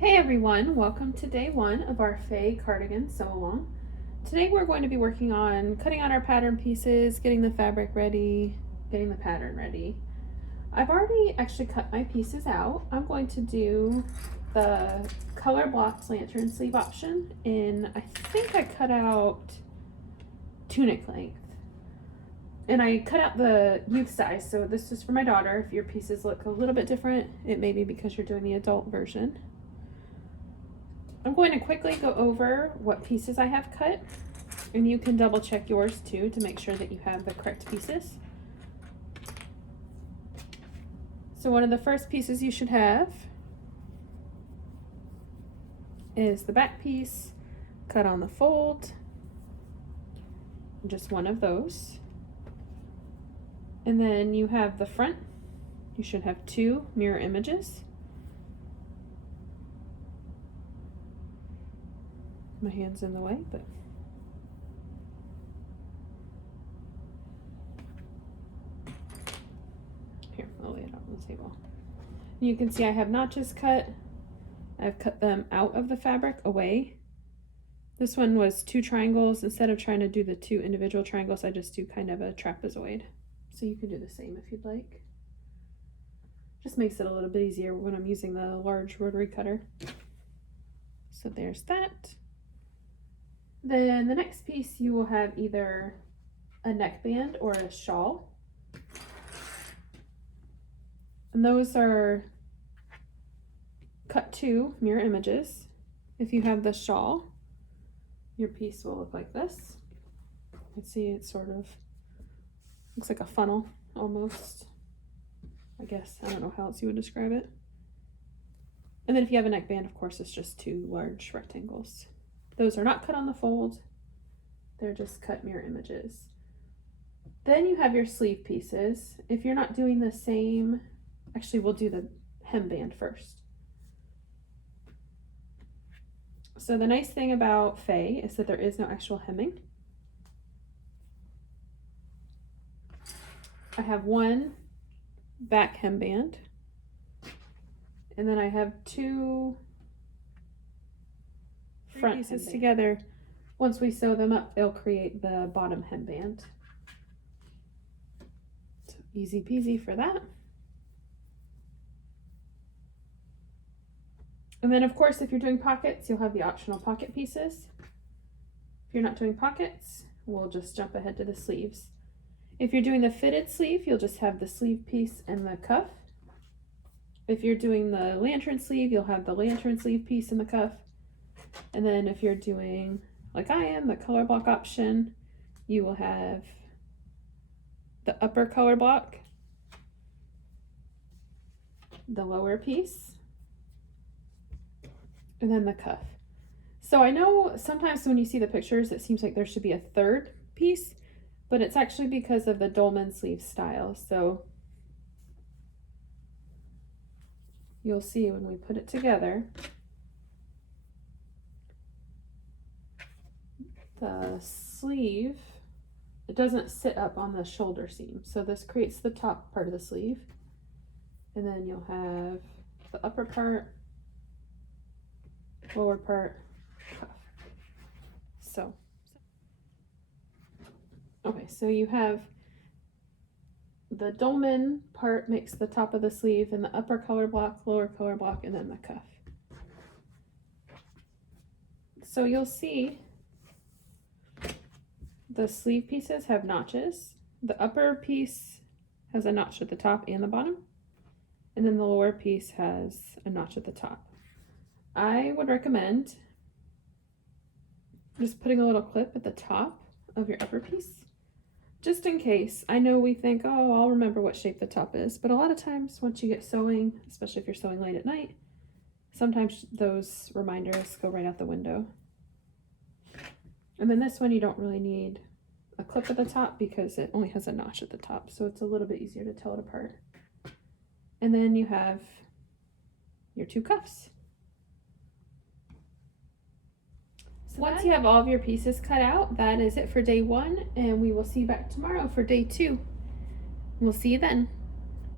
Hey everyone, welcome to day one of our Fae cardigan sew-along. Today we're going to be working on cutting out our pattern pieces, getting the fabric ready, getting the pattern ready. I've already actually cut my pieces out. I'm going to do the color blocked lantern sleeve option in, I think I cut out tunic length. And I cut out the youth size, so this is for my daughter. If your pieces look a little bit different, it may be because you're doing the adult version. I'm going to quickly go over what pieces I have cut, and you can double check yours too to make sure that you have the correct pieces. So one of the first pieces you should have is the back piece cut on the fold, just one of those. And then you have the front. You should have two mirror images. My hand's in the way, but here, I'll lay it out on the table. You can see I have notches cut. I've cut them out of the fabric away. This one was 2 triangles. Instead of trying to do the 2 individual triangles, I just do kind of a trapezoid. So you can do the same if you'd like. Just makes it a little bit easier when I'm using the large rotary cutter. So there's that. Then the next piece you will have either a neckband or a shawl. And those are cut 2 mirror images. If you have the shawl, your piece will look like this. You can see it sort of looks like a funnel almost. I guess, I don't know how else you would describe it. And then if you have a neckband, of course, it's just 2 large rectangles. Those are not cut on the fold. They're just cut mirror images. Then you have your sleeve pieces. If you're not doing the same, actually we'll do the hemband first. So the nice thing about Fae is that there is no actual hemming. I have 1 back hemband, and then I have 2 front pieces together. Once we sew them up, they'll create the bottom hemband. So easy peasy for that. And then of course, if you're doing pockets, you'll have the optional pocket pieces. If you're not doing pockets, we'll just jump ahead to the sleeves. If you're doing the fitted sleeve, you'll just have the sleeve piece and the cuff. If you're doing the lantern sleeve, you'll have the lantern sleeve piece and the cuff. And then if you're doing, like I am, the color block option, you will have the upper color block, the lower piece, and then the cuff. So I know sometimes when you see the pictures, it seems like there should be a 3rd piece, but it's actually because of the dolman sleeve style. So you'll see when we put it together, the sleeve, it doesn't sit up on the shoulder seam. So this creates the top part of the sleeve. And then you'll have the upper part, lower part, cuff. So, okay, so you have the dolman part makes the top of the sleeve, and the upper color block, lower color block, and then the cuff. So you'll see the sleeve pieces have notches. The upper piece has a notch at the top and the bottom, and then the lower piece has a notch at the top. I would recommend just putting a little clip at the top of your upper piece, just in case. I know we think, oh, I'll remember what shape the top is, but a lot of times once you get sewing, especially if you're sewing late at night, sometimes those reminders go right out the window. And then this one, you don't really need a clip at the top because it only has a notch at the top, so it's a little bit easier to tell it apart. And then you have your 2 cuffs. So once you have all of your pieces cut out, that is it for day 1, and we will see you back tomorrow for day 2. We'll see you then.